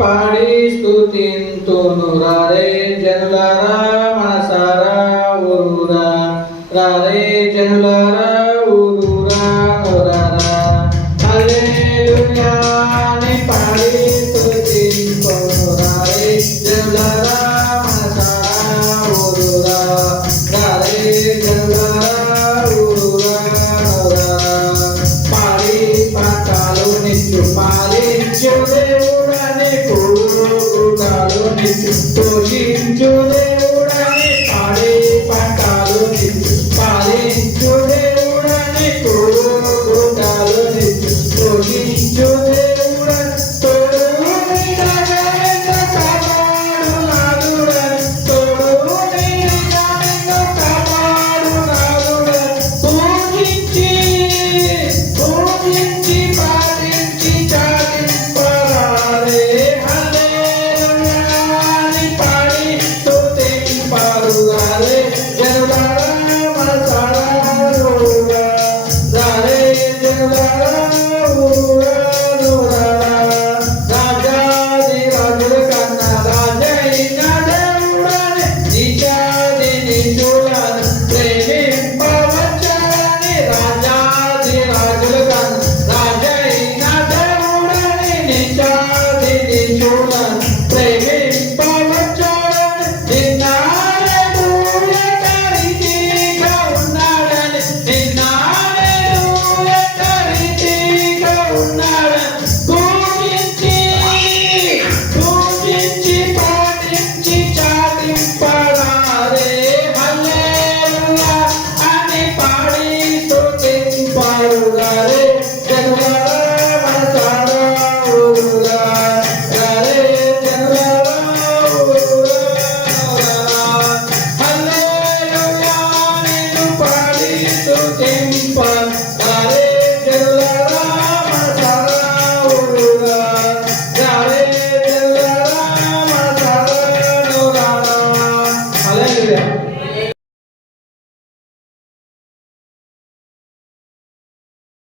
పాడి స్థుతింతును రారే జనులారా మనసారా ఊరురా. రారే జనులారా ఊరురా నోరారా. హల్లెలూయా ని పాడి స్థుతింతును రారే జనులారా మనసారా ఊరురా. రారే జనులారా పాలి పాఠాలు నిత్యు పాలించు estou de Oh.